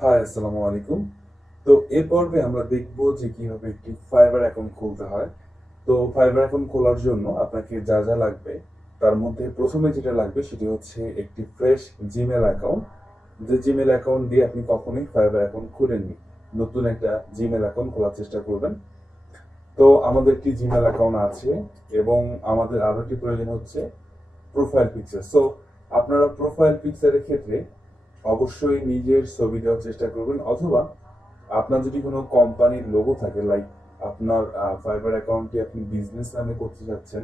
High, আসসালামু আলাইকুম। তো এ পর্বে আমরা দেখব যে কিভাবে একটি ফাইবার অ্যাকাউন্ট খুলতে হয়। তো ফাইবার অ্যাকাউন্ট খোলার জন্য আপনাকে যা যা লাগবে তার মধ্যে প্রথমে যেটা লাগবে সেটি হচ্ছে একটি ফ্রেশ জিমেল অ্যাকাউন্ট। যে জিমেল অ্যাকাউন্ট দিয়ে আপনি কখনোই ফাইবার অ্যাকাউন্ট খুলেননি, নতুন একটা জিমেল অ্যাকাউন্ট খোলার চেষ্টা করবেন। তো আমাদের একটি জিমেল অ্যাকাউন্ট আছে এবং আমাদের আরো একটি প্রয়োজন হচ্ছে প্রোফাইল পিকচার। সো আপনারা প্রোফাইল পিকচারের ক্ষেত্রে অবশ্যই নিজের ছবি দেওয়ার চেষ্টা করবেন, অথবা আপনার যদি কোনো কোম্পানির লোগো থাকে, লাইক আপনার ফাইবার অ্যাকাউন্টে আপনি বিজনেস নামে করতে চাচ্ছেন,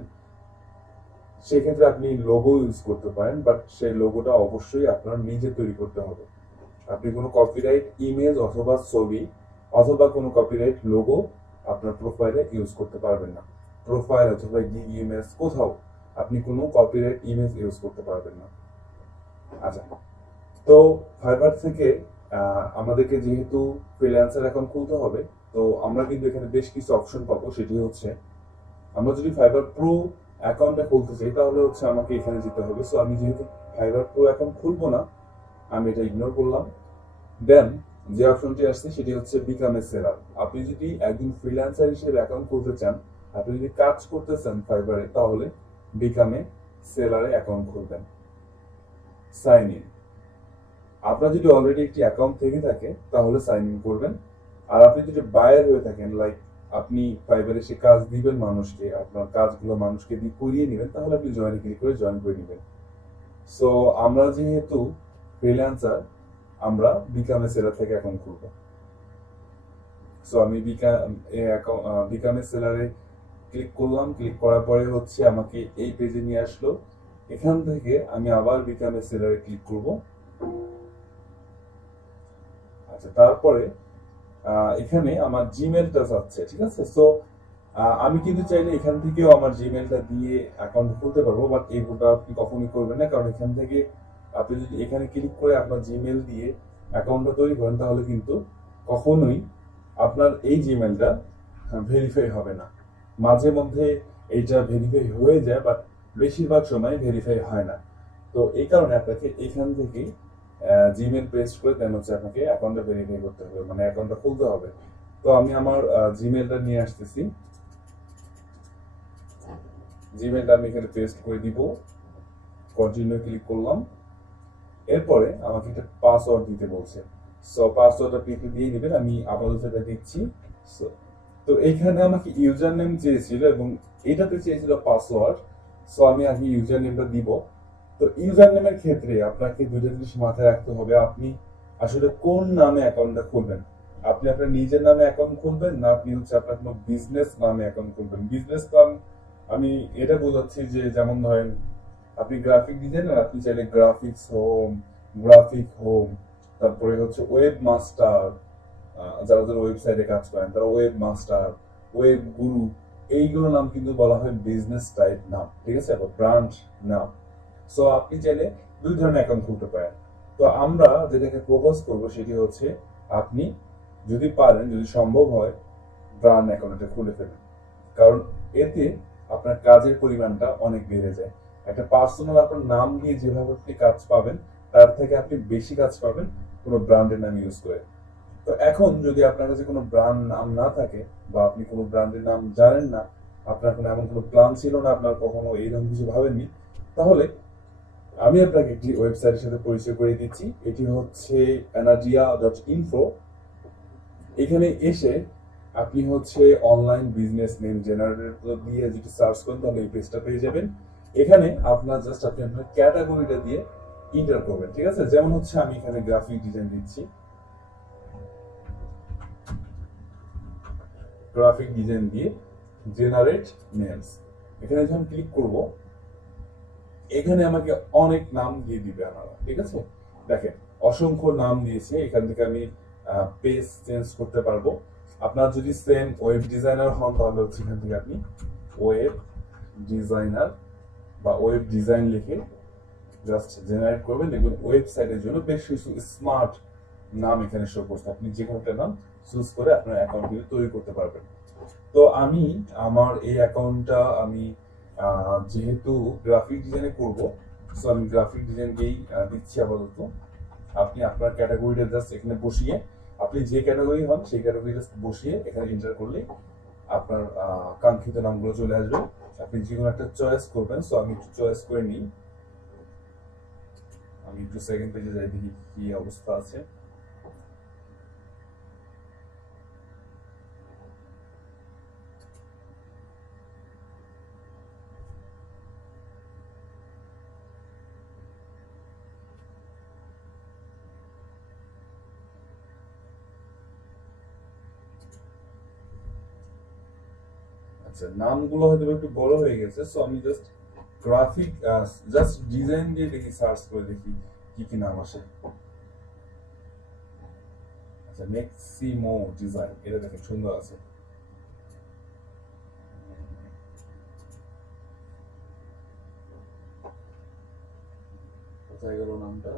সেক্ষেত্রে আপনি লোগো ইউজ করতে পারেন, বাট সেই লোগোটা অবশ্যই আপনার নিজে তৈরি করতে হবে। আপনি কোনো কপিরাইট ইমেজ অথবা ছবি অথবা কোনো কপিরাইট লোগো আপনার প্রোফাইলে ইউজ করতে পারবেন না। প্রোফাইল অথবা ইমেজ কোথাও আপনি কোনো কপিরাইট ইমেজ ইউজ করতে পারবেন না। আচ্ছা, তো ফাইবার থেকে আমাদেরকে যেহেতু ফ্রিল্যান্সার অ্যাকাউন্ট খুলতে হবে, তো আমরা কিন্তু এখানে বেশ কিছু অপশন পাবো। সেটি হচ্ছে, আমরা যদি ফাইবার প্রো অ্যাকাউন্টটা খুলতে চাই তাহলে হচ্ছে আমাকে এখানে যেতে হবে। সো আমি যেহেতু ফাইবার প্রো অ্যাকাউন্ট খুলবো না, আমি এটা ইগনোর করলাম। দেন যে অপশনটি আসছে সেটি হচ্ছে বিকাম এ সেলার। আপনি যদি একজন ফ্রিল্যান্সার হিসেবে অ্যাকাউন্ট খুলতে চান, আপনি যদি কাজ করতে চান ফাইবারে, তাহলে বিকাম এ সেলারে অ্যাকাউন্ট খুলবেন। সাইন ইন, আপনার যদি অলরেডি একটি অ্যাকাউন্ট থেকে থাকে তাহলে সাইন ইন করবেন। আর আপনি যদি বায়ার হয়ে থাকেন, লাইক আপনি ফাইবারে এসে কাজ দিবেন মানুষকে, আপনার কাজগুলো মানুষকে দিয়ে করিয়ে নেবেন, তাহলে আপনি জয়েন ক্লিক করে জয়েন করে নেবেন। সো আমরা যেহেতু ফ্রিল্যান্সার, আমরা বিকামে সেলার থেকে অ্যাকাউন্ট খুলবো। সো আমি বিকামে সেলারে ক্লিক করলাম। ক্লিক করার পরে হচ্ছে আমাকে এই পেজে নিয়ে আসলো। এখান থেকে আমি আবার বিকামে সেলারে ক্লিক করব। আচ্ছা, তারপরে এখানে আমার জিমেলটা চাচ্ছে, ঠিক আছে। সো আমি কিন্তু চাইলে এখান থেকেও আমার জিমেলটা দিয়ে অ্যাকাউন্ট খুলতে পারবো, বাট এই ভুলটা আপনি কখনোই করবেন না। কারণ এখান থেকে আপনি যদি এখানে ক্লিক করে আপনার জিমেল দিয়ে অ্যাকাউন্টটা তৈরি করেন, তাহলে কিন্তু কখনোই আপনার এই জিমেলটা ভেরিফাই হবে না। মাঝে মধ্যে এইটা ভেরিফাই হয়ে যায়, বাট বেশিরভাগ সময় ভেরিফাই হয় না। তো এই কারণে আপনাকে এখান থেকে জিমেল পেস্ট করে দেন হচ্ছে আপনাকে অ্যাকাউন্টটা ভেরিফাই করতে হবে, মানে অ্যাকাউন্টটা খুলতে হবে। তো আমি আমার জিমেলটা নিয়ে আসতেছি। জিমেলটা আমি এখানে পেস্ট করে দিব। কন্টিনিউ ক্লিক করলাম। এরপরে আমাকে একটা পাসওয়ার্ড দিতে বলছে। সো পাসওয়ার্ডটা আপনি দিয়ে দিবেন। আমি আপাতত এটা দিচ্ছি। So, তো এখানে আমাকে ইউজার নেম চেয়েছিল এবং এটাতে চেয়েছিল পাসওয়ার্ড। সো আমি আগে ইউজার নেমটা দিব। তো ইউজার নেমের ক্ষেত্রে আপনাকে দুইটা জিনিস মাথায় রাখতে হবে। আপনি আসলে কোন নামে অ্যাকাউন্টটা খুলবেন। আপনি আপনার নিজের নামে অ্যাকাউন্ট খুলবেন, না আপনি হচ্ছে আপনার কোনো বিজনেস নামে অ্যাকাউন্ট খুলবেন। বিজনেস নাম আমি এটা বোঝাচ্ছি যে, যেমন ধরেন আপনি গ্রাফিক ডিজাইনার, আপনি চাইলে গ্রাফিক্স হোম, গ্রাফিক হোম, তারপরে হচ্ছে ওয়েব মাস্টার, যারা যারা ওয়েবসাইটে কাজ করেন তারা ওয়েব মাস্টার, ওয়েব গুরু, এইগুলো নাম কিন্তু বলা হয় বিজনেস টাইপ নাম, ঠিক আছে, বা ব্রাঞ্চ নাম। সো আপনি চাইলে দুই ধরনের অ্যাকাউন্ট খুলতে পারেন। তো আমরা যেটাকে প্রপোজ করবো সেটি হচ্ছে, আপনি যদি পারেন, যদি সম্ভব হয়, ব্রান্ড অ্যাকাউন্টটা খুলে ফেলেন। কারণ এতে আপনার কাজের পরিমাণটা অনেক বেড়ে যায়। একটা পার্সোনাল আপনার নাম দিয়ে যেভাবে আপনি কাজ পাবেন, তার থেকে আপনি বেশি কাজ পাবেন কোনো ব্র্যান্ডের নাম ইউজ করে। তো এখন যদি আপনার কাছে কোনো ব্র্যান্ড নাম না থাকে, বা আপনি কোনো ব্র্যান্ডের নাম জানেন না, আপনার কোনো এমন কোনো প্ল্যান ছিল না, আপনার কখনো এইরকম কিছু ভাবেননি, তাহলে আমি আপনাকে একটি ওয়েবসাইটের সাথে পরিচয় করে দিচ্ছি। এটি হচ্ছে anadia.info। এখানে এসে আপনি হচ্ছে অনলাইন বিজনেস নেম জেনারেটর দিয়ে যদি সার্চ করেন, তাহলে এই পেজটা পেয়ে যাবেন। এখানে আপনার জাস্ট আপনি আপনার ক্যাটাগরিটা দিয়ে ইন্টার করবেন, ঠিক আছে। যেমন হচ্ছে আমি এখানে গ্রাফিক ডিজাইন দিচ্ছি, গ্রাফিক ডিজাইন দিয়ে জেনারেট নেমস। এখানে যখন ক্লিক করব, এখানে আমাকে অনেক নাম দিয়ে দিবে আপনারা, ঠিক আছে। দেখেন, অসংখ্য নাম দিয়েছে। এখান থেকে আমি পেজ চেঞ্জ করতে পারবো। আপনার যদি সেম ওয়েব ডিজাইনার হন, তাহলে হচ্ছে এখান থেকে আপনি ওয়েব ডিজাইনার বা ওয়েব ডিজাইন লিখে জাস্ট জেনারেট করবেন। দেখবেন ওয়েবসাইটের জন্য বেশ কিছু স্মার্ট নাম এখানে শো করছে। আপনি যে কোনো একটা নাম চুজ করে আপনার অ্যাকাউন্ট কিন্তু তৈরি করতে পারবেন। তো আমি আমার এই অ্যাকাউন্টটা আমি যেহেতু গ্রাফিক ডিজাইনে করব, সো আমি গ্রাফিক ডিজাইন দিয়েই দিচ্ছি আপাতত। আপনি আপনার ক্যাটাগরিটা জাস্ট এখানে বসিয়ে, আপনি যে ক্যাটাগরি হন সেই ক্যাটাগরি জাস্ট বসিয়ে এখানে এন্টার করলে আপনার কাঙ্ক্ষিত নামগুলো চলে আসবে। আপনি যে কোনো একটা চয়েস করবেন। সো আমি একটু চয়েস করে নিই। আমি একটু সেকেন্ড পেজে যাই, দেখি কি অবস্থা আছে। আচ্ছা, নামগুলো হয়তো একটু বড় হয়ে গেছে। সো আমি জাস্ট গ্রাফিক, জাস্ট ডিজাইন দিয়ে দেখি, সার্চ করে দেখি কি কি নাম আসে। আচ্ছা, ম্যাক্সিমো ডিজাইন, এটা দেখেন সুন্দর আছে। কোথায় গেল নামটা?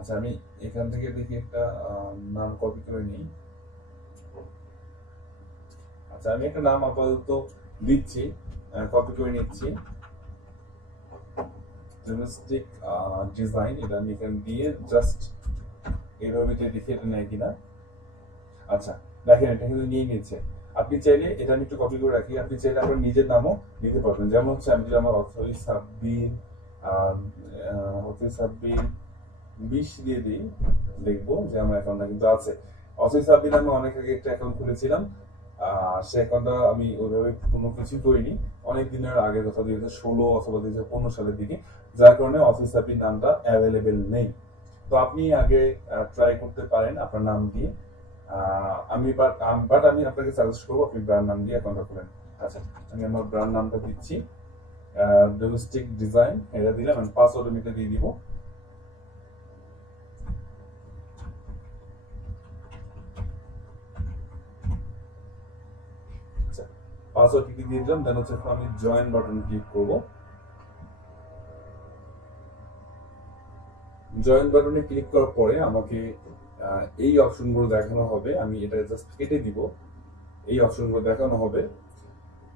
আচ্ছা, আমি এখান থেকে দেখি একটা নাম কপি করে নিই। আচ্ছা, আমি একটা নাম আপাতত দিচ্ছি, কপি করে নিচ্ছি। জিমনাস্টিক ডিজাইন, এটা আমি এখানে দিয়ে জাস্ট এভাবে দেখি এটা নেয় কিনা। আচ্ছা, দেখেন এটা কিন্তু নিয়ে নিচ্ছে। আপনি চাইলে এটা আমি একটু কপি করে রাখি, আপনি চাইলে আপনার নিজের নামও দিতে পারবেন। যেমন হচ্ছে আমি যদি আমার অথই সাব্বির, অথই সাব্বির 20 দিয়ে দিই, দেখবো যে আমার অ্যাকাউন্টটা কিন্তু আছে। অথই সাব্বির আমি অনেক আগে একটা অ্যাকাউন্ট খুলেছিলাম। সে অ্যাকাউন্টটা আমি ওইভাবে কোনো কিছু করিনি, অনেক দিনের আগে, কথা 2016 অথবা 2015 সালের দিকে, যার কারণে অথই সাব্বির নামটা অ্যাভেলেবেল নেই। তো আপনি আগে ট্রাই করতে পারেন আপনার নাম দিয়ে। আমি আপনাকে সাজেস্ট করবো আপনি ব্র্যান্ড নাম দিয়ে অ্যাকাউন্টটা খুলেন। আচ্ছা, আমি আমার ব্র্যান্ড নামটা দিচ্ছি, ডোমেস্টিক ডিজাইন, এটা দিলাম। আমি পাসওয়ার্ড আমি এটা দিয়ে দিব। আচ্ছা, পাসওয়ার্ড দিয়ে দিলাম। দেন হচ্ছে আমি জয়েন বাটন ক্লিক করবো। জয়েন বাটনে ক্লিক করার পরে আমাকে এই অপশনগুলো দেখানো হবে। আমি এটা জাস্ট কেটে দিব, এই অপশনগুলো দেখানো হবে।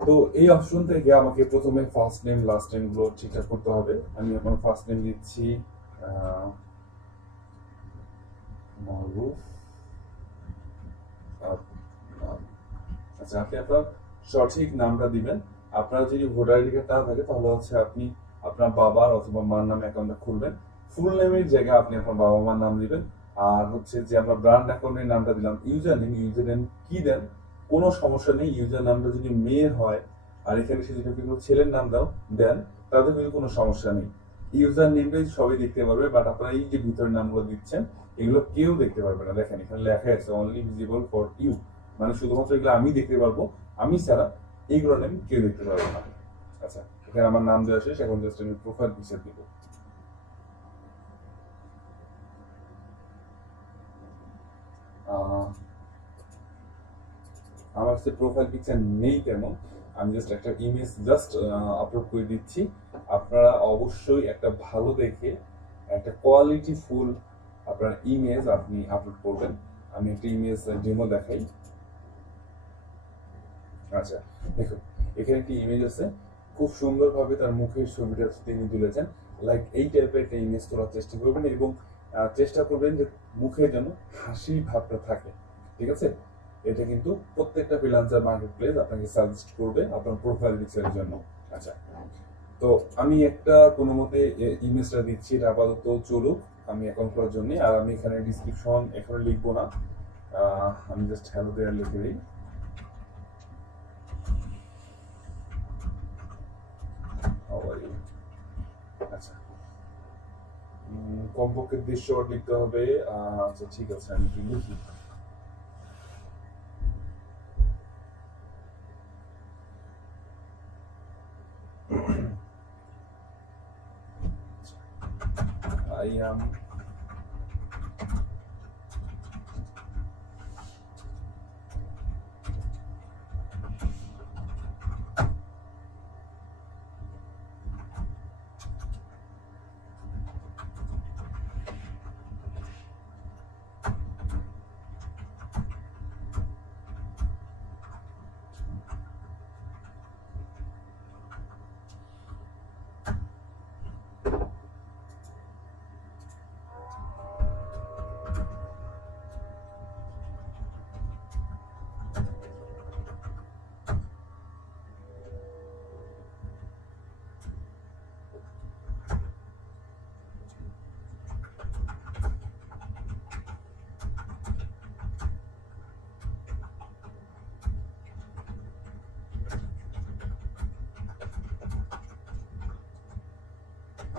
তো এই অপশন থেকে আমাকে প্রথমে ফার্স্ট নেম লাস্ট নেম গুলো ঠিকঠাক করতে হবে। আমি আমার ফার্স্ট নেম দিচ্ছি মারুফ। আচ্ছা, আপনি আপনার সঠিক নামটা দিবেন। আপনার যদি ভোটার আইডি কার্ড না থাকে তাহলে হচ্ছে আপনি আপনার বাবার অথবা মার নামে অ্যাকাউন্টটা খুলবেন। ফুল নেমের জায়গায় আপনি আপনার বাবা মার নাম দিবেন। আর হচ্ছে যে আমরা ব্র্যান্ড অ্যাকাউন্টের নামটা দিলাম, ইউজার নেম কি দেন কোনো সমস্যা নেই। ইউজার নামটা যদি মেয়ের হয় আর এখানে সে যদি আপনি ছেলের নাম দেন, তাতে কিন্তু কোনো সমস্যা নেই। ইউজার নেমটাই সবাই দেখতে পারবে, বাট আপনারা এই যে ভিতরের নামগুলো দিচ্ছেন এগুলো কেউ দেখতে পারবে না। দেখেন এখানে লেখা আছে অনলি ভিজিবল ফর ইউ, মানে শুধুমাত্র এগুলো আমি দেখতে পারবো, আমি ছাড়া এইগুলো নেম কেউ দেখতে পারবো না। আচ্ছা, এখানে আমার নাম দেওয়া শেষ, এখন জাস্ট আমি প্রোফাইল পিকচার দিব। আমার কাছে প্রোফাইল পিকচার নেই কেন, আমি জাস্ট একটা ইমেজ জাস্ট আপলোড করে দিচ্ছি। আপনারা অবশ্যই একটা ভালো দেখে একটা কোয়ালিটি ফুল আপনার ইমেজ আপনি আপলোড করবেন। আমি একটা ইমেজ ডেমো দেখাই। আচ্ছা, দেখুন এখানে একটি ইমেজ আছে, খুব সুন্দরভাবে তার মুখের ছবিটা তিনি তুলেছেন। লাইক এই টাইপের একটা ইমেজ তোলার চেষ্টা করবেন এবং চেষ্টা করবেন যে মুখে যেন হাসি ভাবটা থাকে। ঠিক আছে, এটা কিন্তু প্রত্যেকটা ফ্রিল্যান্সার মার্কেট প্লেস আপনাকে সাজেস্ট করবে আপনার প্রোফাইল পিকচারের জন্য। আচ্ছা, তো আমি একটা কোনো মতে ইমেজটা দিচ্ছি, এটা আপাতত চলুক আমি অ্যাকাউন্ট করার জন্য। আর আমি এখানে ডিসক্রিপশন এখানে লিখবো না, আমি জাস্ট হ্যালো দেয়ার লিখে দিই। আচ্ছা, কমপক্ষে 150 ওয়ার্ড লিখতে হবে। আচ্ছা ঠিক আছে, আমি একটু লিখি। I am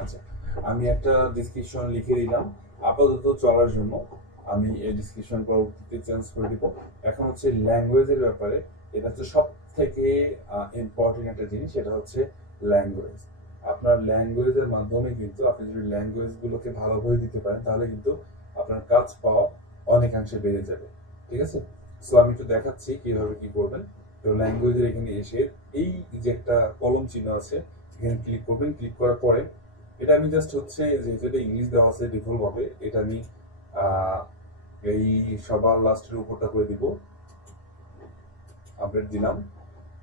আচ্ছা, আমি একটা ডিসক্রিপশন লিখে দিলাম আপাতত চলার জন্য। আমি এই ডিসক্রিপশন পরবর্তীতে চেঞ্জ করে দিব। এখন হচ্ছে ল্যাঙ্গুয়েজের ব্যাপারে, এটা হচ্ছে সব থেকে ইম্পর্টেন্ট একটা জিনিস, সেটা হচ্ছে ল্যাঙ্গুয়েজ। আপনার ল্যাঙ্গুয়েজের মাধ্যমে কিন্তু আপনি যদি ল্যাঙ্গুয়েজ গুলোকে ভালোভাবে দিতে পারেন তাহলে কিন্তু আপনার কাজ পাওয়া অনেকাংশে বেড়ে যাবে। ঠিক আছে, সো আমি একটু দেখাচ্ছি কিভাবে কি করবেন। তো ল্যাঙ্গুয়েজের এখানে এসে এই যে একটা কলম চিহ্ন আছে এখানে ক্লিক করবেন। ক্লিক করার পরে এটা আমি জাস্ট হচ্ছে যেহেতু এটা ইংলিশ দেওয়া আছে ডিফল্ট ভাবে, এটা আমি আহ, এই সবার লাস্টের উপরটা করে দিব, আপডেট দিলাম।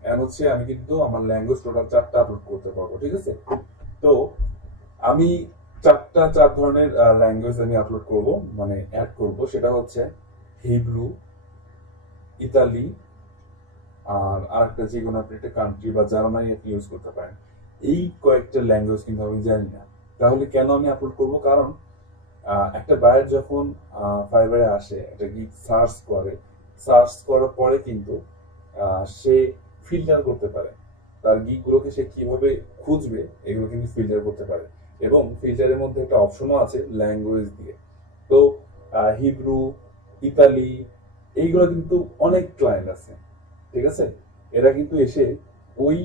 এখন হচ্ছে আমি কিন্তু আমার ল্যাঙ্গুয়েজ টোটাল 4টা আপলোড করতে পারবো। ঠিক আছে, তো আমি চার ধরনের ল্যাঙ্গুয়েজ আমি আপলোড করব, মানে অ্যাড করব। সেটা হচ্ছে হিব্রু, ইতালি, আর আরেকটা যে কোনো আপনি একটা কান্ট্রি বা জার্মানি আপনি ইউজ করতে পারেন। এই কয়েকটা ল্যাঙ্গুয়েজ কিন্তু আমি জানি না, তাহলে কেন আমি আপলোড করব? কারণ একটা বায়ার যখন ফাইবারে আসে, এটা গিগ সার্চ করে, সার্চ করার পরে কিন্তু সে ফিল্টার করতে পারে তার গিগ গুলোকে, সে কিভাবে খুঁজবে এগুলো কিন্তু ফিল্টার করতে পারে। এবং ফিল্টারের মধ্যে একটা অপশনও আছে ল্যাঙ্গুয়েজ দিয়ে। তো হিব্রু, ইতালি, এইগুলো কিন্তু অনেক ক্লায়েন্ট আছে। ঠিক আছে, এরা কিন্তু এসে ওই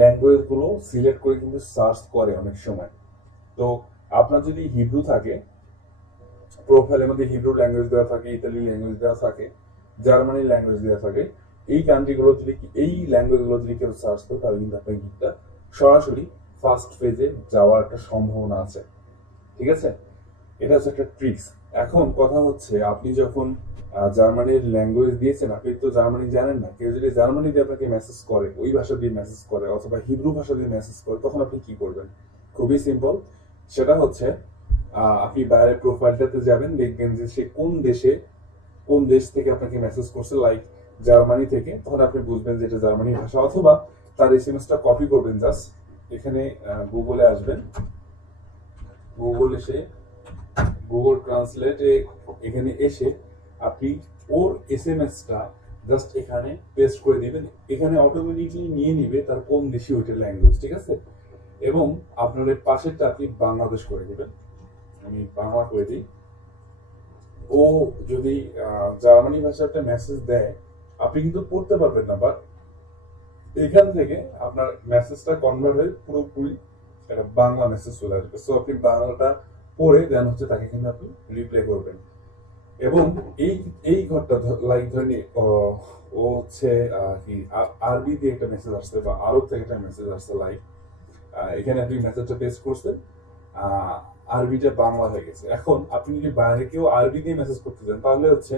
ল্যাঙ্গুয়েজ গুলো সিলেক্ট করে কিন্তু সার্চ করে অনেক সময়। তো আপনার যদি হিব্রু থাকে, প্রোফাইলের মধ্যে হিব্রু ল্যাঙ্গুয়েজ দেওয়া থাকে, ইতালি ল্যাঙ্গুয়েজ দেওয়া থাকে, জার্মানি ল্যাঙ্গুয়েজ দেওয়া থাকে, এই কান্ট্রিগুলো যদি, এই ল্যাঙ্গুয়েজ গুলো যদি কেউ সার্চ করে তাহলে কিন্তু আপনার গিকটা সরাসরি ফার্স্ট পেজে যাওয়ার একটা সম্ভাবনা আছে। ঠিক আছে, এটা হচ্ছে একটা ট্রিক্স। এখন কথা হচ্ছে আপনি যখন জার্মানির ল্যাঙ্গুয়েজ দিয়েছেন, আপনি তো জার্মানি জানেন না, কেউ যদি জার্মানি দিয়ে আপনাকে মেসেজ করে, ওই ভাষা দিয়ে মেসেজ করে অথবা হিব্রু ভাষা দিয়ে মেসেজ করে, তখন আপনি কি করবেন? খুবই সিম্পল। সেটা হচ্ছে আপনি বাইরের প্রোফাইলটাতে যাবেন, দেখবেন যে সে কোন দেশ থেকে আপনাকে মেসেজ করছে, লাইক জার্মানি থেকে, তখন আপনি বুঝবেন যে এটা জার্মানি ভাষা। অথবা তার এসএমএসটা কপি করবেন, জাস্ট এখানে গুগলে আসবেন, গুগল এসে গুগল ট্রান্সলেটে এখানে এসে আপনি ওর এসএমএসটা জাস্ট এখানে পেস্ট করে দিবেন। এখানে অটোমেটিকলি নিয়ে নিবে তার কোন দেশি ওইটার ল্যাঙ্গুয়েজ। ঠিক আছে, এবং আপনার এই পাশেরটা আপনি বাংলাদেশ করে দিবেন। আমি বাংলা করে দিই। ও যদি জার্মানি ভাষার একটা মেসেজ দেয়, আপনি কিন্তু পড়তে পারবেন না, বাট এখান থেকে আপনার মেসেজটা কনভার্ট হয়ে পুরোপুরি একটা বাংলা মেসেজ চলে আসবে। সো আপনি বাংলাটা পড়ে দেন হচ্ছে তাকে কিন্তু আপনি রিপ্লাই করবেন। এবং এই এই ঘরটা লাইক ধরেন ও হচ্ছে কি আরবি দিয়ে একটা মেসেজ আসছে বা আরব থেকে একটা মেসেজ আসছে, লাইক এখানে আপনি মেসেজটা পেস্ট করছেন, আরবিটা বাংলা হয়ে গেছে। এখন আপনি যদি বাইরে কেউ আরবি দিয়ে মেসেজ করতে চান তাহলে হচ্ছে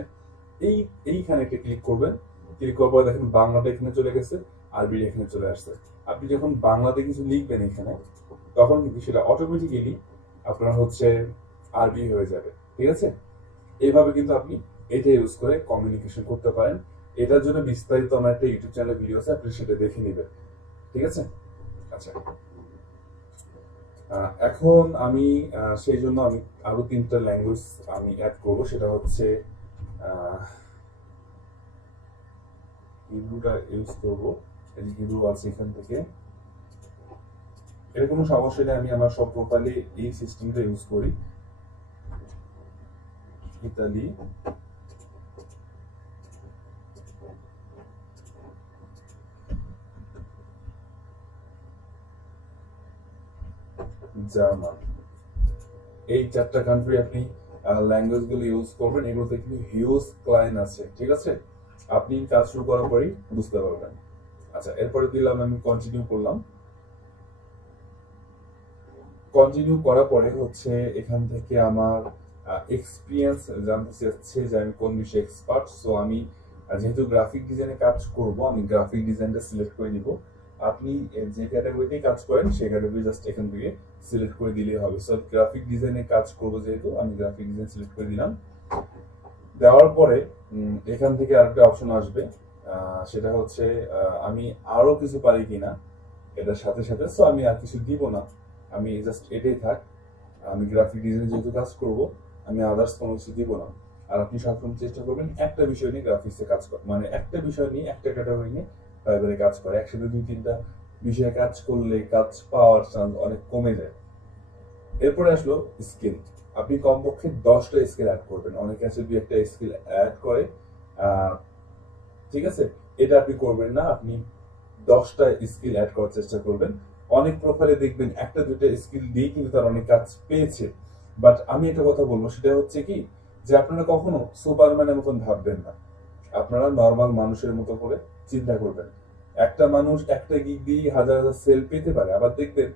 এইখানে একটা ক্লিক করবেন। ক্লিক করার পরে দেখেন বাংলাটা এখানে চলে গেছে, আরবি এখানে চলে আসছে। আপনি যখন বাংলাতে কিছু লিখবেন এখানে, তখন কিন্তু সেটা অটোমেটিক্যালি আপনার হচ্ছে আরবি হয়ে যাবে। ঠিক আছে, এইভাবে কিন্তু আপনি এটা ইউজ করে কমিউনিকেশন করতে পারেন। এটার জন্য বিস্তারিত আমার একটা ইউটিউব চ্যানেলে ভিডিও আছে, আপনি সেটা দেখে নেবেন। ঠিক আছে, আচ্ছা। এখন আমি সেই জন্য আমি আরো 3টা ল্যাঙ্গুয়েজ আমি অ্যাড করব। সেটা হচ্ছে হিব্রুটা ইউজ করব। এই হিব্রু আছে এখান থেকে, এর কোনো সমস্যা নেই, আমি আমার সব প্রোফাইলে এই সিস্টেমটা ইউজ করি। ইতালি, জার্মান, এই 4টা কান্ট্রি আপনি ল্যাঙ্গুয়েজ গুলো ইউজ করবেন। এগুলোতে কিন্তু হিউজ ক্লায়েন্ট আছে। ঠিক আছে, আপনি কাজ শুরু করার পরেই বুঝতে পারবেন। আচ্ছা, এরপরে দিলাম, আমি কন্টিনিউ করলাম। কন্টিনিউ করার পরে হচ্ছে এখান থেকে আমার এক্সপিরিয়েন্স জানতে চাচ্ছে যে আমি কোন বিষয়ে এক্সপার্ট। সো আমি যেহেতু গ্রাফিক ডিজাইনে কাজ করব, আমি গ্রাফিক ডিজাইনটা সিলেক্ট করে নিব। আপনি যে ক্যাটাগরিতেই কাজ করেন সেই ক্যাটাগরি জাস্ট এখান থেকে সিলেক্ট করে দিলেই হবে। সো গ্রাফিক ডিজাইনে কাজ করব যেহেতু, আমি গ্রাফিক ডিজাইন সিলেক্ট করে দিলাম। দেওয়ার পরে এখান থেকে আরেকটা অপশন আসবে, সেটা হচ্ছে আমি আরো কিছু পারি কিনা এটার সাথে সাথে। সো আমি আর কিছু দিব না, আমি জাস্ট এটাই থাক। আমি গ্রাফিক ডিজাইনে যেহেতু কাজ করব, আমি আদার্স কোনো কিছু দিব না। আর আপনি সবসময় চেষ্টা করবেন একটা বিষয় নিয়ে গ্রাফিক্সে কাজ করা, মানে একটা বিষয় নিয়ে, একটা ক্যাটাগরি নিয়ে ফাইবারে কাজ করে। একসাথে 2-3টা বিষয়ে কাজ করলে কাজ পাওয়ার চান্স অনেক কমে যায়। এরপরে আসলো স্কিল। আপনি কমপক্ষে 10টা স্কিল অ্যাড করবেন। অনেকে আছে 2-একটা স্কিল অ্যাড করে, ঠিক আছে, এটা আপনি করবেন না। আপনি 10টা স্কিল অ্যাড করার চেষ্টা করবেন। অনেক প্রোফাইলে দেখবেন 1-2টা স্কিল দিয়ে কিন্তু তারা অনেক কাজ পেয়েছে। বাট আমি একটা কথা বলবো, সেটা হচ্ছে কি, যে আপনারা কখনো সুপারম্যানের মতন ভাববেন না। আপনারা নর্মাল মানুষের মতো করে চিন্তা করবেন। একটা মানুষ একটা গিগ দিয়ে হাজার হাজার সেল পেতে পারে, আবার দেখবেন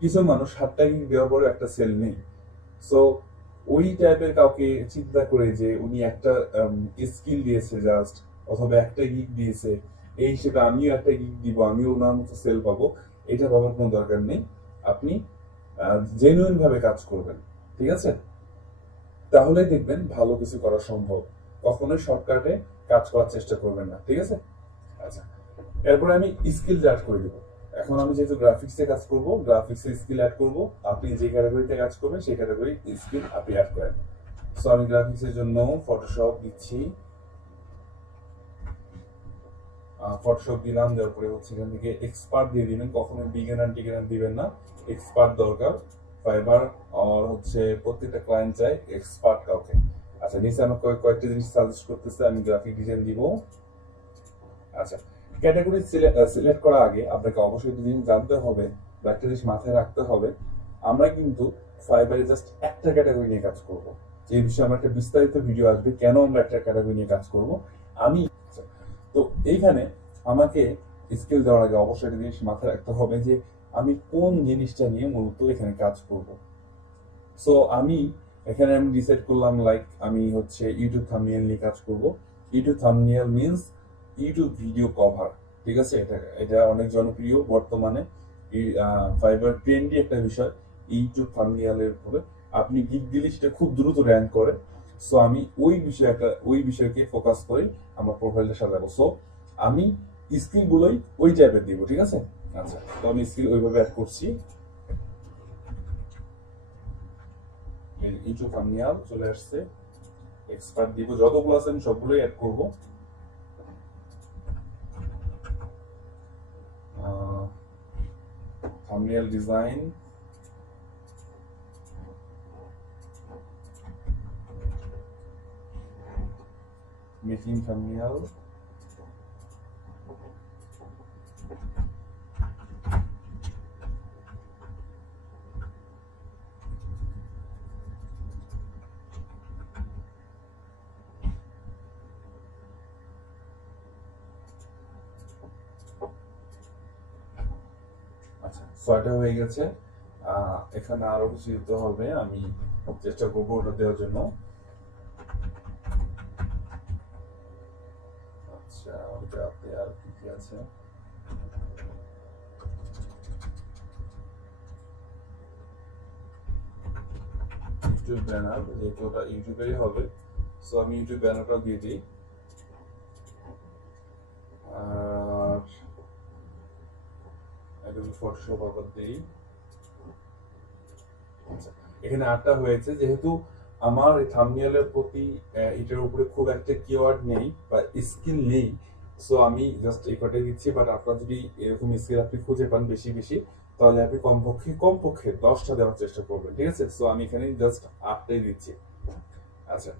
কিছু মানুষ 7টা গিগ দেওয়ার পরে একটা সেল নেই। সো ওই টাইপের কাউকে চিন্তা করে যে উনি একটা স্কিল দিয়েছে জাস্ট, অথবা একটা গিগ দিয়েছে, এই হিসেবে আমিও একটা গিগ দিব, আমিও ওনার মতো সেল পাবো, এটা ভাবার কোনো দরকার নেই। আপনি জেনুইন ভাবে কাজ করবেন, ঠিক আছে? তাহলেই দেখবেন ভালো কিছু করা সম্ভব। কখনোই শর্টকাটে কাজ করার চেষ্টা করবেন না, ঠিক আছে? আচ্ছা, এরপরে আমি স্কিল অ্যাড করে দিব। এখন আমি যেহেতু গ্রাফিক্সে কাজ করব, গ্রাফিক্সে স্কিল অ্যাড করব। আপনি যে ক্যাটাগরিতে কাজ করবেন সেই ক্যাটাগরি স্কিল আপনি অ্যাড করেন। সো আমি গ্রাফিক্সের জন্য ফটোশপ দিচ্ছি। ফটোশপ দিলাম, দেওয়ার পরে হচ্ছে এখান থেকে এক্সপার্ট দিয়ে দিবেন। কখনো বিগিনার টিগিনার দিবেন না, এক্সপার্ট দরকার। ফাইবার আর হচ্ছে প্রত্যেকটা ক্লায়েন্ট চাই এক্সপার্ট কাউকে। আচ্ছা, নিচে আমাকে কয়েকটা জিনিস সাজেস্ট করতেছে, আমি গ্রাফিক ডিজাইন দিব। আচ্ছা, ক্যাটাগরি সিলেক্ট করার আগে আপনাকে অবশ্যই একটা জিনিস জানতে হবে বা একটা জিনিস মাথায় রাখতে হবে, আমরা কিন্তু ফাইবারে জাস্ট একটা ক্যাটাগরি নিয়ে কাজ করব। এই বিষয়ে আমার একটা বিস্তারিত ভিডিও আসবে, কেন আমরা একটা ক্যাটাগরি নিয়ে কাজ করব। আমি আচ্ছা, তো এইখানে আমাকে স্কিল দেওয়ার আগে অবশ্যই একটা জিনিস মাথায় রাখতে হবে যে আমি কোন জিনিসটা নিয়ে মূলত এখানে কাজ করব। সো আমি এখানে আমি ডিসাইড করলাম, লাইক আমি হচ্ছে ইউটিউব থাম্বনেল নিয়ে কাজ করব। YouTube thumbnail means YouTube video cover, ঠিক আছে? এটা এটা অনেক জনপ্রিয় বর্তমানে, এই ফাইবার ট্রেন্ডি একটা বিষয় ইউটিউব থাম্বনেলের উপরে। আপনি গিগ দিলে সেটা খুব দ্রুত র্যাঙ্ক করে। সো আমি ওই বিষয়কে ফোকাস করে আমার প্রোফাইলটা সাজাবো। সো আমি স্কিল গুলোই ওই টাইপের দিব, ঠিক আছে? আচ্ছা, তো আমি স্কিল ওইভাবে অ্যাড করছি। ইউটিউব থাম্বনেল চলে আসছে, এক্সপার্ট দিব, যতগুলো আছে আমি সবগুলোই অ্যাড করব। থাম্বনেল ডিজাইন, মেকিং থাম্বনেল, আচ্ছা 6টা হয়ে গেছে। এখানে আরো কিছু দিতে হবে, আমি চেষ্টা করবো ওটা দেওয়ার জন্য। আচ্ছা, ওটাতে আর কি কি আছে? ইউটিউব ব্যানার, যেহেতু ওটা ইউটিউবেরই হবে, সো আমি ইউটিউব ব্যানারটা দিয়ে দিই। আর এটা ফটোশপ আবার দিই। আচ্ছা, এখানে 8টা হয়েছে। যেহেতু আমার এই থাম্বনেলের প্রতি এটার উপরে খুব একটা কিওয়ার্ড নেই বা স্কিল নেই, সো আমি জাস্ট এই কটাই দিচ্ছি। বাট আপনার যদি এরকম স্কিল আপনি খুঁজে পান বেশি বেশি, তাহলে আপনি কমপক্ষে 10টা দেওয়ার চেষ্টা করবেন, ঠিক আছে? সো আমি এখানে জাস্ট 8টাই দিচ্ছি। আচ্ছা,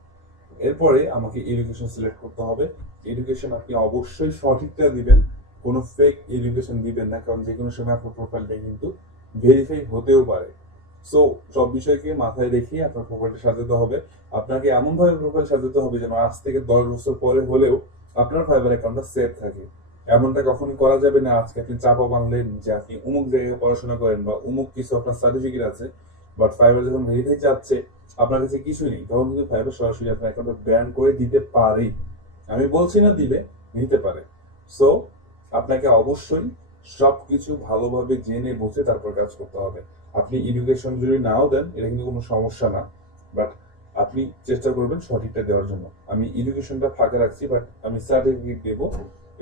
এরপরে আমাকে এডুকেশন সিলেক্ট করতে হবে। এডুকেশন আপনি অবশ্যই সঠিকটা দিবেন, কোনো ফেক এডুকেশন দিবেন না, কারণ যে কোনো সময় আপনার প্রোফাইলটা কিন্তু ভেরিফাই হতেও পারে। সো সব বিষয়কে মাথায় রেখে আপনার প্রোফাইলটা সাজাতে হবে। আপনাকে এমন ভাবে প্রোফাইল সাজাতে হবে যেন আজ থেকে 10 বছর পরে হলেও আপনার ফাইবার অ্যাকাউন্টটা সেভ থাকে। এমনটা কখনোই করা যাবে না আজকে আপনি চাপা বানলেন যে আপনি অমুক জায়গায় পড়াশোনা করেন বা অমুক কিছু আপনার সার্টিফিকেট আছে, বাট ফাইবার যখন ভেরিফাই চাচ্ছে আপনার কাছে কিছুই নেই, তখন কিন্তু ফাইবার সরাসরি আপনার অ্যাকাউন্টে ব্যান করে দিতে পারে। আমি বলছি না দিবে, নিতে পারে। সো আপনাকে অবশ্যই সবকিছু ভালোভাবে জেনে বুঝে তারপর কাজ করতে হবে। আপনি এডুকেশন যদি নাও দেন এটা কিন্তু কোনো সমস্যা না, বাট আপনি চেষ্টা করবেন সঠিকটা দেওয়ার জন্য। আমি এডুকেশনটা ফাঁকা রাখছি, বাট আমি সার্টিফিকেট দেবো।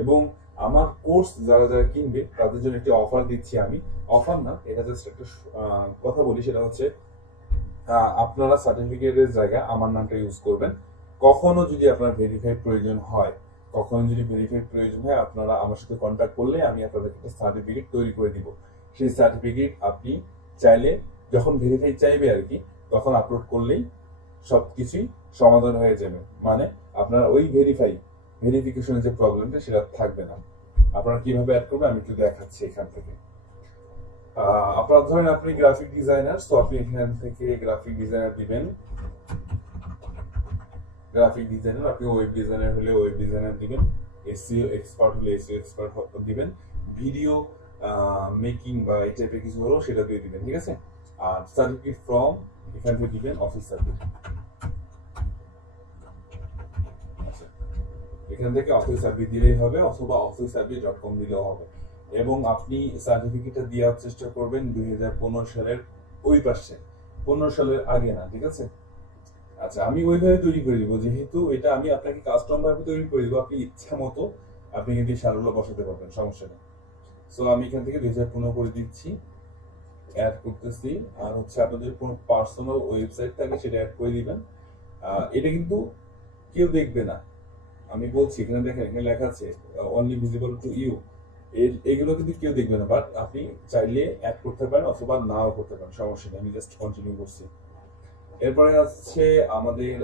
এবং আমার কোর্স যারা যারা কিনবে তাদের জন্য একটি অফার দিচ্ছি আমি। অফার না, এটা জাস্ট একটা কথা বলি, সেটা হচ্ছে আপনারা সার্টিফিকেটের জায়গায় আমার নামটা ইউজ করবেন। কখনো যদি আপনার ভেরিফাই প্রয়োজন হয়, আপনারা আমার সাথে কন্ট্যাক্ট করলে আমি আপনাদেরকে একটা সার্টিফিকেট তৈরি করে দিব। সেই সার্টিফিকেট আপনি চাইলে যখন ভেরিফাই চাইবে আর কি, তখন আপলোড করলেই সবকিছুই সমাধান হয়ে যাবে। মানে আপনার ওই ভেরিফিকেশনের যে প্রবলেমটা সেটা থাকবে না। আপনারা কিভাবে অ্যাড করবেন আমি একটু দেখাচ্ছি এখান থেকে। আপনার ধরেন আপনি গ্রাফিক ডিজাইনার, তো আপনি এখান থেকে গ্রাফিক ডিজাইনার দিবেন। গ্রাফিক ডিজাইনার, আপনি ওয়েব ডিজাইনার হলে ওয়েব ডিজাইনার দিবেন, এসইও এক্সপার্ট হলে এসইও এক্সপার্ট দিবেন, ভিডিও মেকিং বা এই টাইপের কিছু হলো সেটা দিয়ে দিবেন, ঠিক আছে। আর সার্টিফিকেট ফ্রম এখান থেকে দিবেন অফিস সার্টিফিকেট। আচ্ছা, এখান থেকে অফিস সার্ভিস দিলেই হবে, অথবা officeservice.com দিলেও হবে। এবং আপনি সার্টিফিকেটটা দেওয়ার চেষ্টা করবেন 2015 সালের ওই পাশে, 15 সালের আগে না, ঠিক আছে। আচ্ছা, আমি ওইভাবে তৈরি করে দিব, যেহেতু এটা আমি আপনাকে কাস্টম ভাবে তৈরি করে দিব, আপনি ইচ্ছা মতো আপনি কিন্তু সারগুলো বসাতে পারবেন, সমস্যা নেই। সো আমি এখান থেকে 2015 করে দিচ্ছি, অ্যাড করতেছি। আর হচ্ছে আপনাদের কোনো পার্সোনাল ওয়েবসাইট থাকে সেটা অ্যাড করে দিবেন। এটা কিন্তু কেউ দেখবে না, আমি বলছি, এখানে দেখেন, এখানে লেখা আছে অনলি ভিজিবল টু ইউ। এগুলো কিন্তু কেউ দেখবে না, বাট আপনি চাইলে অ্যাড করতে পারেন অথবা নাও করতে পারেন, সমস্যা নেই। আমি জাস্ট কন্টিনিউ করছি। এরপরে হচ্ছে আমাদের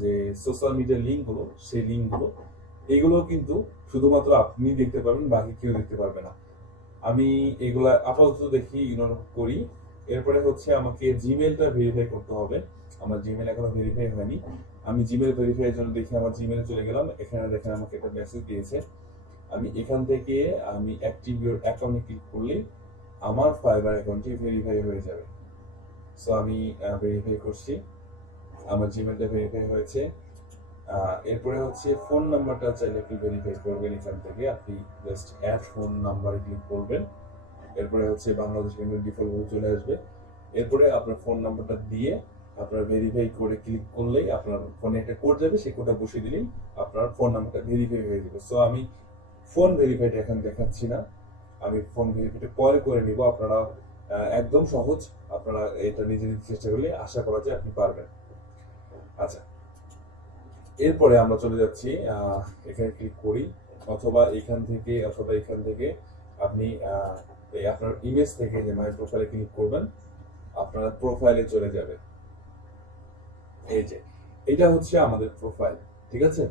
যে সোশ্যাল মিডিয়ার লিঙ্কগুলো, সেই লিঙ্কগুলো এগুলো কিন্তু শুধুমাত্র আপনি দেখতে পারবেন, বাকি কেউ দেখতে পারবে না। আমি এগুলা আপাতত দেখি, ইগনোর করি। এরপরে হচ্ছে আমাকে জিমেলটা ভেরিফাই করতে হবে। আমার জিমেল এখনো ভেরিফাই হয়নি। আমি জিমেল ভেরিফাই এর জন্য দেখি আমার জিমেলে চলে গেলাম, এখানে দেখেন আমাকে একটা মেসেজ দিয়েছে। আমি এখান থেকে আমি অ্যাক্টিভ ইউর অ্যাকাউন্টে ক্লিক করলে আমার ফাইবার অ্যাকাউন্টটি ভেরিফাই হয়ে যাবে। সো আমি ভেরিফাই করছি, আমার জিমেলটা ভেরিফাই হয়েছে। এরপরে হচ্ছে ফোন নাম্বারটা চাইলে আপনি ভেরিফাই করবেন, এখান থেকে আপনি জাস্ট অ্যাড ফোন নাম্বারে ক্লিক করবেন। এরপরে হচ্ছে বাংলাদেশ পেমেন্ট ডিফল্ট ভাবে চলে আসবে। এরপরে আপনার ফোন নাম্বারটা দিয়ে আপনার ভেরিফাই করে ক্লিক করলেই আপনার ফোনে একটা কোড যাবে, সেই কোডটা বসিয়ে দিলেই আপনার ফোন নাম্বারটা ভেরিফাই হয়ে যাবে। সো আমি ফোন ভেরিফাইটা এখন দেখাচ্ছি না, আমি ফোন ভেরিফাইটা পরে করে নিব। আপনারা একদম সহজ, আপনারা এটা নিজে নিজে চেষ্টা করলে আশা করা যায় আপনি পারবেন। আচ্ছা, এরপরে আমরা চলে যাচ্ছি, এখানে ক্লিক করি, অথবা এখান থেকে আপনি আপনার ইমেজ থেকে যে মাই প্রোফাইলে ক্লিক করবেন, আপনার প্রোফাইলে চলে যাবে। এই যে এটা হচ্ছে আমাদের প্রোফাইল, ঠিক আছে।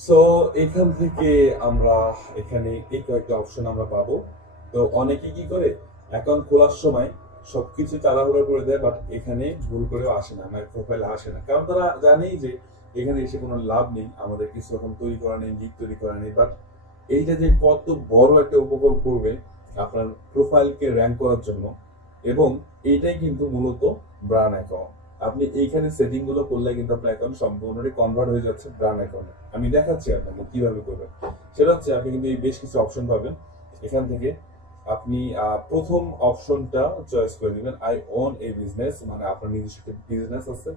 সো এখান থেকে আমরা এখানে এই কয়েকটা অপশন আমরা পাবো। তো অনেকে কি করে, অ্যাকাউন্ট খোলার সময় সবকিছু তাড়াহুড়ো করে দেয়, বাট এখানে ভুল করেও আসে না, মাই প্রোফাইল আসে না, কারণ তারা জানেই যে এখানে এসে কোনো লাভ নেই, আমাদের কিছু এখন তৈরি করা নেই, লিঙ্ক তৈরি করা নেই। বাট এইটা যে কত বড় একটা উপকার করবে আপনার প্রোফাইলকে র্যাঙ্ক করার জন্য, এবং এইটাই কিন্তু মূলত ব্র্যান্ড অ্যাকাউন্ট। আপনি এইখানে সেটিং গুলো করলে কিন্তু আপনার অ্যাকাউন্ট সম্পূর্ণরূপে কনভার্ট হয়ে যাচ্ছে ব্র্যান্ড অ্যাকাউন্টে। আমি দেখাচ্ছি আপনাকে কিভাবে করবেন। সেটা হচ্ছে আপনি কিন্তু এই বেশ কিছু অপশন পাবেন, এখান থেকে আপনি প্রথম অপশনটা চয়েস করে দিবেন, আই ওন এ বিজনেস, মানে আপনার নিজস্ব একটা বিজনেস আছে।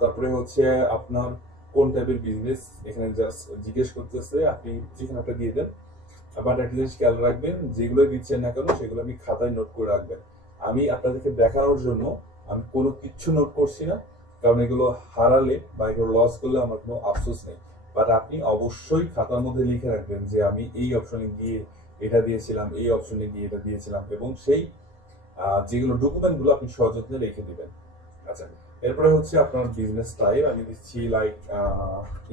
তারপরে হচ্ছে আপনার কোন টাইপের বিজনেস, এখানে জাস্ট জিজ্ঞেস করতেছে, আপনি ঠিকানাটা দিয়ে দেন। বাট একটা জিনিস খেয়াল রাখবেন, যেগুলো দিচ্ছেন না কেন সেগুলো আপনি খাতায় নোট করে রাখবেন। আমি আপনাদেরকে দেখানোর জন্য আমি কোনো কিচ্ছু নোট করছি না, কারণ এগুলো হারালে বা এগুলো লস করলে আমার কোনো আফসোস নেই। বাট আপনি অবশ্যই খাতার মধ্যে লিখে রাখবেন যে আমি এই অপশনে গিয়ে এটা দিয়েছিলাম, এই অপশনে গিয়ে এটা দিয়েছিলাম, এবং সেই যেগুলো ডকুমেন্টগুলো আপনি সযত্নে রেখে দিবেন। আচ্ছা, এরপরে হচ্ছে আপনার বিজনেস টাইপ, আমি দিচ্ছি লাইক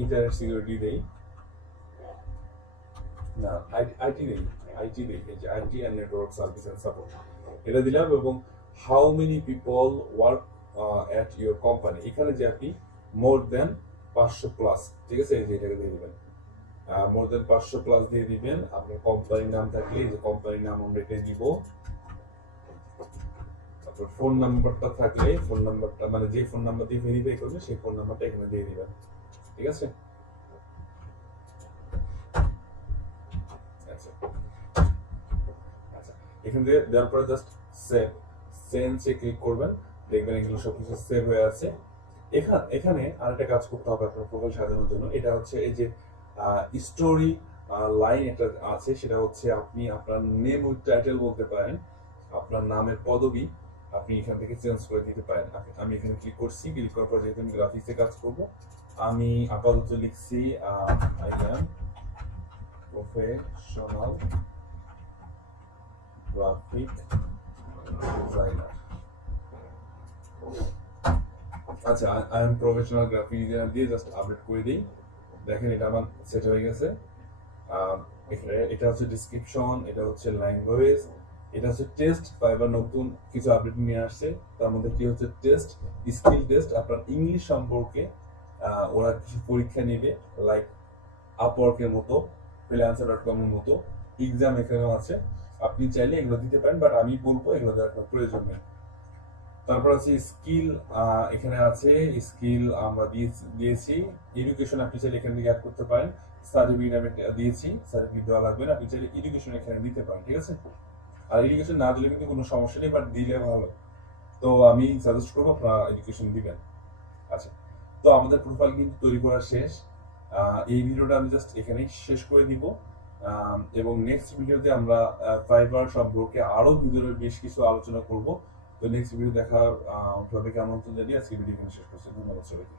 ইন্টারনেট সিকিউরিটি দেই, না আইটি দেই, এই যে IT and network service and support, এটা দিলাম। এবং how many people work at your company, এখানে যে আপনি মোর দেন 500 প্লাস, ঠিক আছে, এই যে এটাকে দিয়ে দিবেন, মোর দেন 500 প্লাস দিয়ে দিবেন। আপনার কোম্পানির নাম থাকলে এই যে কোম্পানির নাম আমরা এটা দিব। তারপর ফোন নাম্বারটা থাকলে ফোন নাম্বারটা, মানে যে ফোন নাম্বার দিয়ে ভেরিফাই করবে সেই ফোন নাম্বারটা এখানে দিয়ে দিবেন, ঠিক আছে। আচ্ছা আচ্ছা, এখান থেকে দেওয়ার পরে জাস্ট সেন্সে ক্লিক করবেন, দেখবেন এগুলো সবকিছু সেভ হয়ে আছে। এখানে আরেকটা কাজ করতে হবে আপনার প্রোফাইল সাজানোর জন্য, এটা হচ্ছে এই যে স্টোরি লাইন একটা আছে, সেটা হচ্ছে আপনি আপনার নেম উইথ টাইটেল বলতে পারেন, আপনার নামের পদবি আপনি এখান থেকে চেঞ্জ করে দিতে পারেন। আমি এখানে ক্লিক করছি, ক্লিক করার পর যেহেতু আমি গ্রাফিক্সে কাজ করব, আমি আপাতত লিখছি I am professional graphic designer, আচ্ছা, I am professional graphic designer দিয়ে জাস্ট আপডেট করে দিই। দেখেন এটা আমার সেট হয়ে গেছে। এখানে এটা হচ্ছে ডিসক্রিপশন, এটা হচ্ছে ল্যাঙ্গুয়েজ, এটা হচ্ছে টেস্ট। ফাইবার নতুন কিছু আপডেট নিয়ে আসছে, তার মধ্যে কি হচ্ছে টেস্ট, স্কিল টেস্ট। আপনার ইংলিশ সম্পর্কে ওরা কিছু পরীক্ষা নেবে, লাইক আপওয়ার্কের মতো, ফ্রিল্যান্সার.com এর মতো এক্সাম এখানেও আছে। আপনি চাইলে এগুলো দিতে পারেন, বাট আমি বলবো এগুলো দেওয়ার কোনো প্রয়োজন নেই। তারপর আছে স্কিল, এখানে আছে স্কিল আমরা দিয়েছি। এডুকেশন আপনি চাইলে এখান থেকে অ্যাড করতে পারেন। সার্টিফিকেট আমি দিয়েছি, সার্টিফিকেট দেওয়া লাগবে না, আপনি চাইলে এডুকেশন এখানে দিতে পারেন, ঠিক আছে। আর এডুকেশন না দিলে কিন্তু কোনো সমস্যা নেই, বাট দিলে ভালো। তো আমি সাজেস্ট করবো আপনারা এডুকেশন দিবেন। আচ্ছা, তো আমাদের প্রোফাইল কিন্তু তৈরি করা শেষ। এই ভিডিওটা আমি জাস্ট এখানেই শেষ করে দিব, এবং নেক্সট ভিডিওতে আমরা ফাইবার সম্পর্কে আরো ভিতরে বেশ কিছু আলোচনা করব। তো নেক্সট ভিডিও দেখার সবাইকে আমন্ত্রণ জানিয়ে আজকে ভিডিও এখানে শেষ করছি। ধন্যবাদ সবাইকে।